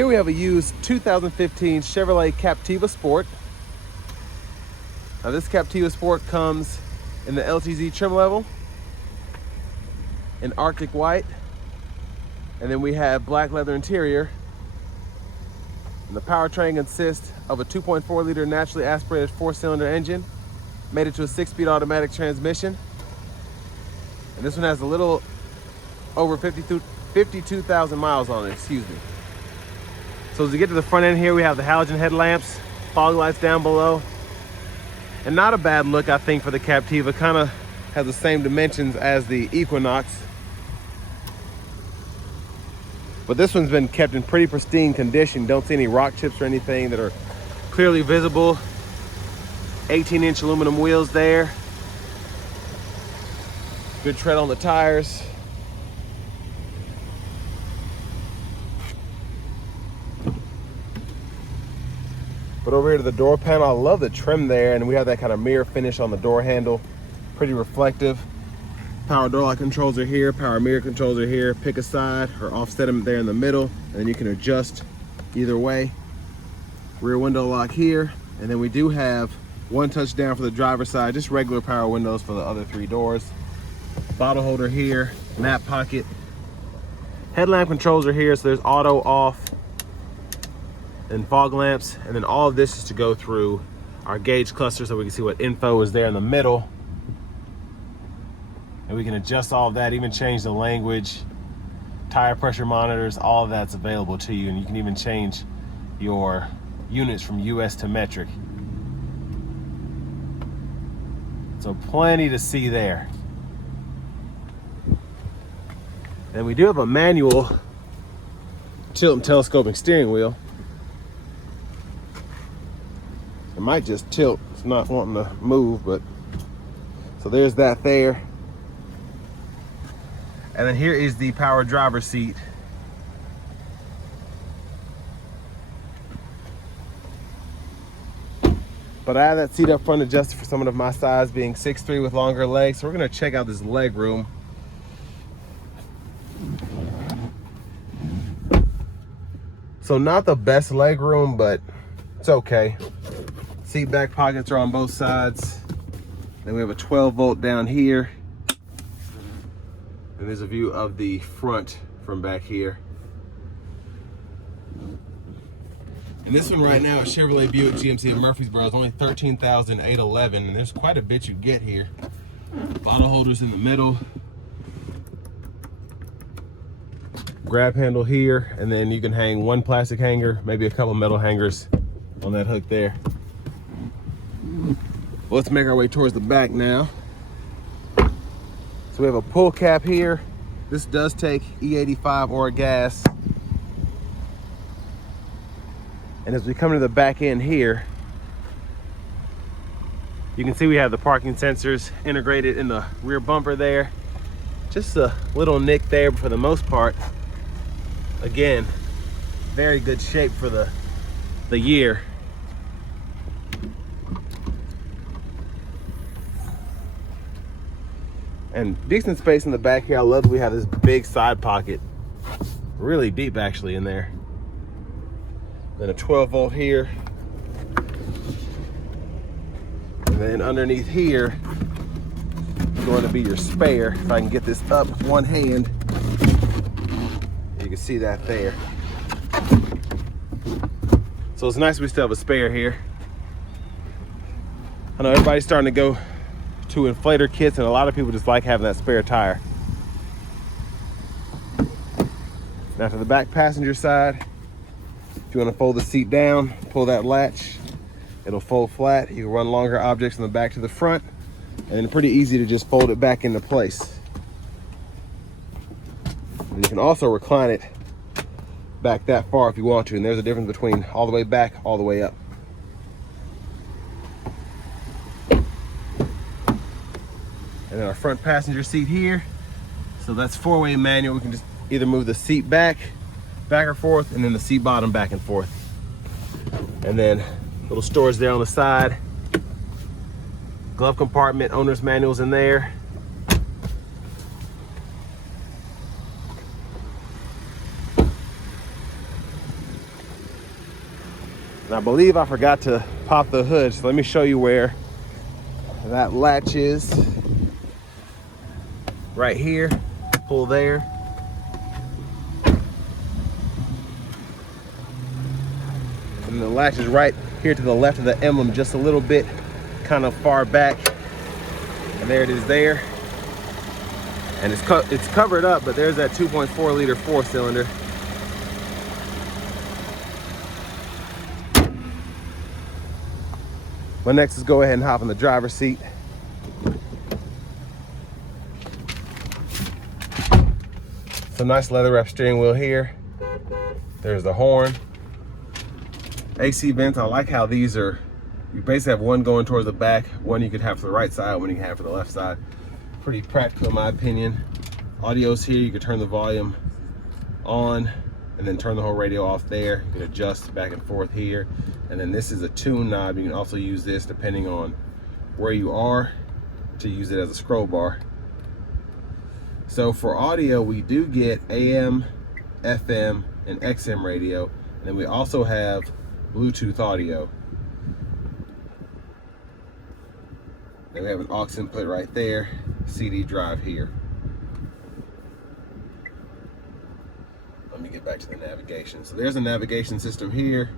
Here we have a used 2015 Chevrolet Captiva Sport. Now this Captiva Sport comes in the LTZ trim level, in Arctic white, and then we have black leather interior. And the powertrain consists of a 2.4 liter naturally aspirated 4-cylinder engine, made it to a 6-speed automatic transmission. And this one has a little over 52,000 miles on it, excuse me. So as we get to the front end here, we have the halogen headlamps, fog lights down below. And not a bad look, I think, for the Captiva. Kind of has the same dimensions as the Equinox. But this one's been kept in pretty pristine condition. Don't see any rock chips or anything that are clearly visible. 18-inch aluminum wheels there. Good tread on the tires. But over here to the door panel, I love the trim there, and we have that kind of mirror finish on the door handle. Pretty reflective. Power door lock controls are here, power mirror controls are here. Pick a side or offset them there in the middle, and then you can adjust either way. Rear window lock here, and then we do have one touch down for the driver's side, just regular power windows for the other 3 doors. Bottle holder here, map pocket. Headlamp controls are here, so there's auto, off, and fog lamps. And then all of this is to go through our gauge cluster so we can see what info is there in the middle. And we can adjust all of that, even change the language, tire pressure monitors, all of that's available to you. And you can even change your units from US to metric. So plenty to see there. And we do have a manual tilt and telescoping steering wheel. It might just tilt, it's not wanting to move, but so there's that there. And then here is the power driver's seat. But I have that seat up front adjusted for someone of my size, being 6'3" with longer legs. So we're gonna check out this leg room. So not the best leg room, but it's okay. Seat back pockets are on both sides. Then we have a 12-volt down here. And there's a view of the front from back here. And this one right now, Chevrolet Buick GMC of Murfreesboro, is only $13,811, and there's quite a bit you get here. Bottle holders in the middle. Grab handle here, and then you can hang one plastic hanger, maybe a couple metal hangers on that hook there. Well, let's make our way towards the back now. So we have a pull cap here. This does take E85 or gas. And as we come to the back end here, you can see we have the parking sensors integrated in the rear bumper there. Just a little nick there, but for the most part, again, very good shape for the year. And decent space in the back here. I love that we have this big side pocket. Really deep actually in there. Then a 12-volt here. And then underneath here is going to be your spare. If I can get this up with one hand, you can see that there. So it's nice we still have a spare here. I know everybody's starting to go to inflator kits, and a lot of people just like having that spare tire. Now to the back passenger side, if you want to fold the seat down, pull that latch, it'll fold flat. You can run longer objects from the back to the front, and then pretty easy to just fold it back into place. And you can also recline it back that far if you want to, and there's a difference between all the way back, all the way up. And then our front passenger seat here. So that's 4-way manual. We can just either move the seat back or forth, and then the seat bottom back and forth. And then little storage there on the side. Glove compartment, owner's manuals in there. And I believe I forgot to pop the hood, so let me show you where that latch is. Right here, pull there. And the latch is right here to the left of the emblem, just a little bit kind of far back. And there it is there. And it's covered up, but there's that 2.4 liter 4-cylinder. But next is go ahead and hop in the driver's seat. Some nice leather wrap steering wheel here. There's the horn. AC vents, I like how these are, you basically have one going towards the back, one you could have for the right side, one you can have for the left side. Pretty practical in my opinion. Audio's here, you can turn the volume on and then turn the whole radio off there. You can adjust back and forth here. And then this is a tune knob. You can also use this depending on where you are to use it as a scroll bar. So for audio, we do get AM, FM, and XM radio. And then we also have Bluetooth audio. Then we have an aux input right there, CD drive here. Let me get back to the navigation. So there's a navigation system here.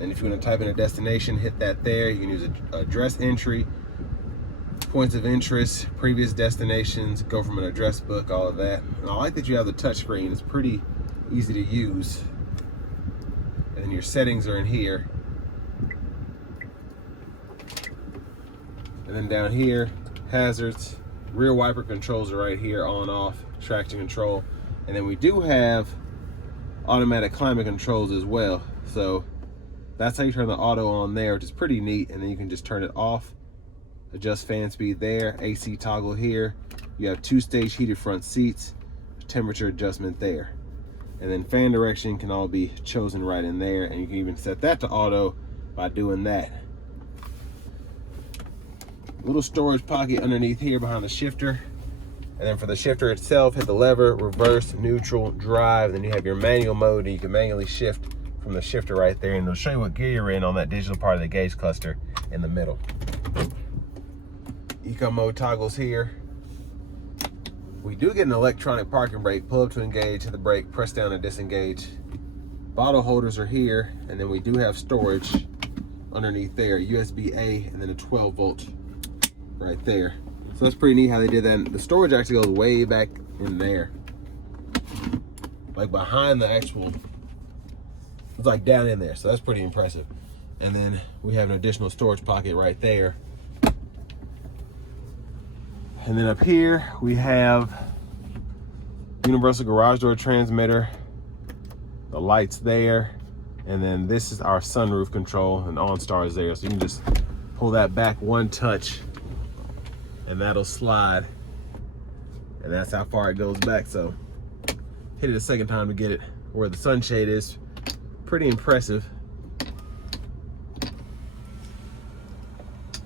And if you want to type in a destination, hit that there. You can use address entry, points of interest, previous destinations, go from an address book, all of that. And I like that you have the touch screen. It's pretty easy to use. And then your settings are in here. And then down here, hazards, rear wiper controls are right here, on, off, traction control. And then we do have automatic climate controls as well. So that's how you turn the auto on there, which is pretty neat. And then you can just turn it off, adjust fan speed there, AC toggle here. You have 2-stage heated front seats, temperature adjustment there. And then fan direction can all be chosen right in there. And you can even set that to auto by doing that. Little storage pocket underneath here behind the shifter. And then for the shifter itself, hit the lever, reverse, neutral, drive. Then you have your manual mode, and you can manually shift from the shifter right there. And it'll show you what gear you're in on that digital part of the gauge cluster in the middle. Eco mode toggles here. We do get an electronic parking brake. Pull up to engage, hit the brake, press down to disengage. Bottle holders are here. And then we do have storage underneath there, USB-A, and then a 12-volt right there. So that's pretty neat how they did that. The storage actually goes way back in there, like behind the actual, it's like down in there. So that's pretty impressive. And then we have an additional storage pocket right there. And then up here we have universal garage door transmitter, the lights there, and then this is our sunroof control, and OnStar is there. So you can just pull that back one touch and that'll slide, and that's how far it goes back. So hit it a second time to get it where the sunshade is. Pretty impressive.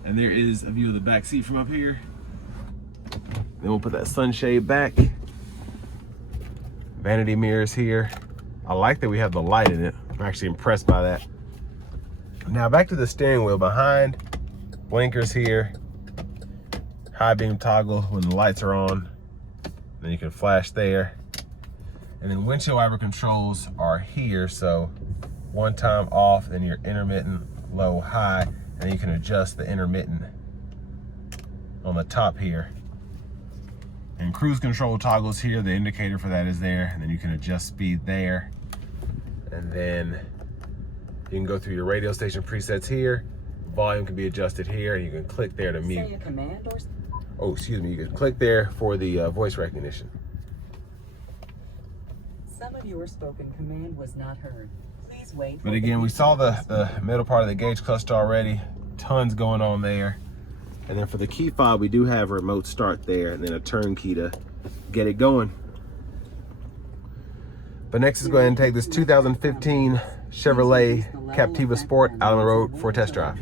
And there is a view of the back seat from up here. Then we'll put that sunshade back. Vanity mirrors here. I like that we have the light in it. I'm actually impressed by that. Now back to the steering wheel. Behind, blinkers here. High beam toggle when the lights are on. Then you can flash there. And then windshield wiper controls are here. So one time off, then your intermittent, low, high, and then you can adjust the intermittent on the top here. And cruise control toggles here. The indicator for that is there. And then you can adjust speed there. And then you can go through your radio station presets here. Volume can be adjusted here. And you can click there to mute. Say a command or... Oh, excuse me. You can click there for the voice recognition. Some of your spoken command was not heard. Please wait. But again, we saw the middle part of the gauge cluster already. Tons going on there. And then for the key fob, we do have a remote start there, and then a turn key to get it going. But next is go ahead and take this 2015 Chevrolet Captiva Sport out on the road for a test drive.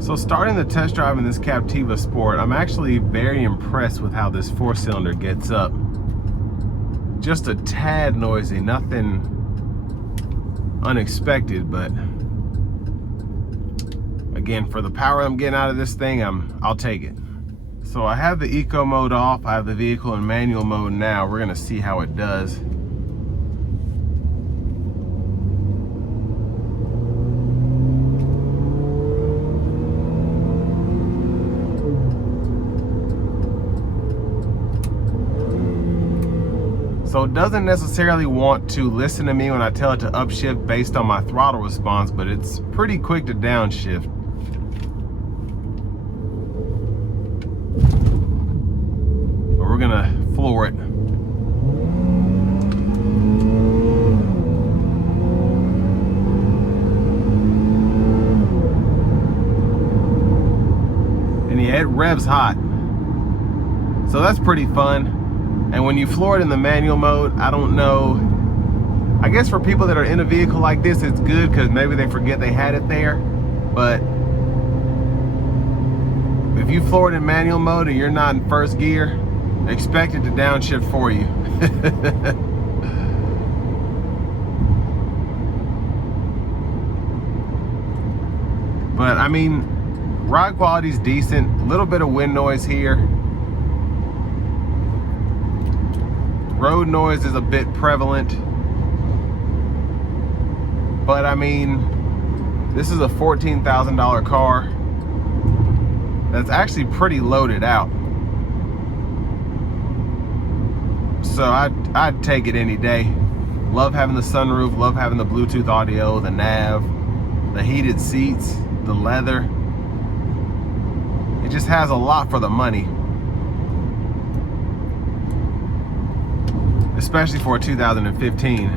So starting the test drive in this Captiva Sport, I'm actually very impressed with how this 4-cylinder gets up. just a tad noisy, nothing unexpected, but again, for the power I'm getting out of this thing, I'll take it. So I have the eco mode off, I have the vehicle in manual mode now. We're gonna see how it does. So it doesn't necessarily want to listen to me when I tell it to upshift based on my throttle response, but it's pretty quick to downshift. But we're gonna floor it. And yeah, it revs hot. So that's pretty fun. And when you floor it in the manual mode, I don't know, I guess for people that are in a vehicle like this, it's good because maybe they forget they had it there. But if you floor it in manual mode and you're not in first gear, expect it to downshift for you. But I mean, ride quality's decent, a little bit of wind noise here. Road noise is a bit prevalent, but I mean, this is a $14,000 car that's actually pretty loaded out. So I'd take it any day. Love having the sunroof, love having the Bluetooth audio, the nav, the heated seats, the leather. It just has a lot for the money. Especially for a 2015.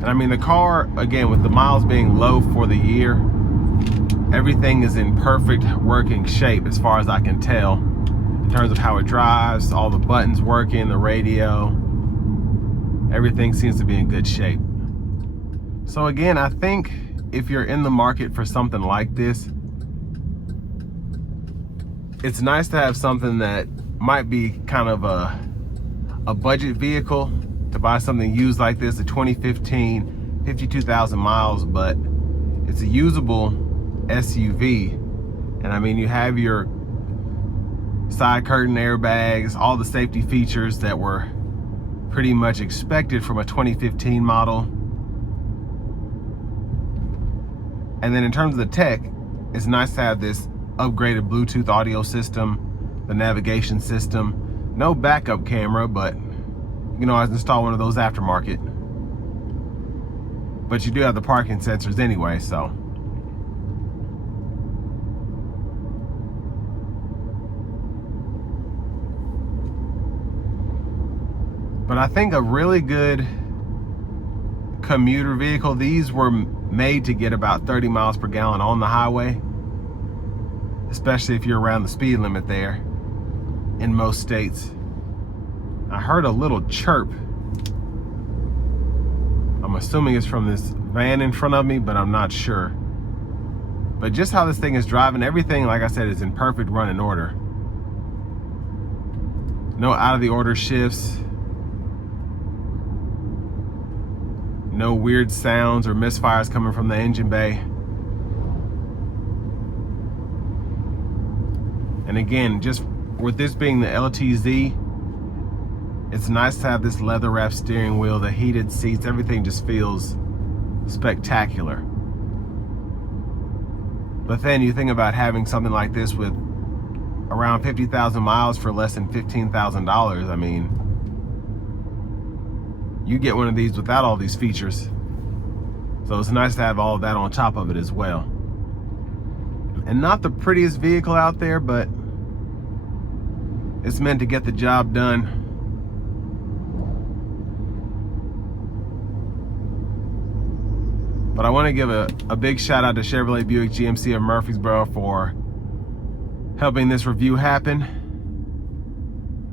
And I mean, the car, again, with the miles being low for the year, everything is in perfect working shape as far as I can tell, in terms of how it drives, all the buttons working, the radio, everything seems to be in good shape. So again, I think if you're in the market for something like this, it's nice to have something that might be kind of a budget vehicle, to buy something used like this, a 2015, 52,000 miles, but it's a usable SUV. And I mean, you have your side curtain airbags, all the safety features that were pretty much expected from a 2015 model. And then in terms of the tech, it's nice to have this upgraded Bluetooth audio system, the navigation system, no backup camera, but you can always install one of those aftermarket. But you do have the parking sensors anyway, so. But I think a really good commuter vehicle, these were made to get about 30 miles per gallon on the highway, especially if you're around the speed limit there in most states. I heard a little chirp. I'm assuming it's from this van in front of me, but I'm not sure. But just how this thing is driving, everything, like I said, is in perfect running order. No out of the order shifts. No weird sounds or misfires coming from the engine bay. And again, just with this being the LTZ, it's nice to have this leather wrapped steering wheel, the heated seats, everything just feels spectacular. But then you think about having something like this with around 50,000 miles for less than $15,000. I mean, you get one of these without all these features. So it's nice to have all of that on top of it as well. And not the prettiest vehicle out there, but it's meant to get the job done. But I want to give a big shout out to Chevrolet Buick GMC of Murfreesboro for helping this review happen.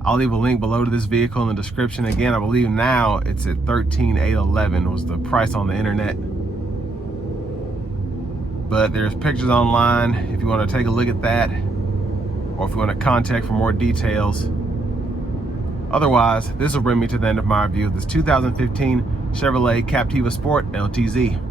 I'll leave a link below to this vehicle in the description. Again, I believe now it's at $13,811 was the price on the internet. But there's pictures online if you want to take a look at that. or if you want to contact for more details. Otherwise, this will bring me to the end of my review of this 2015 Chevrolet Captiva Sport LTZ.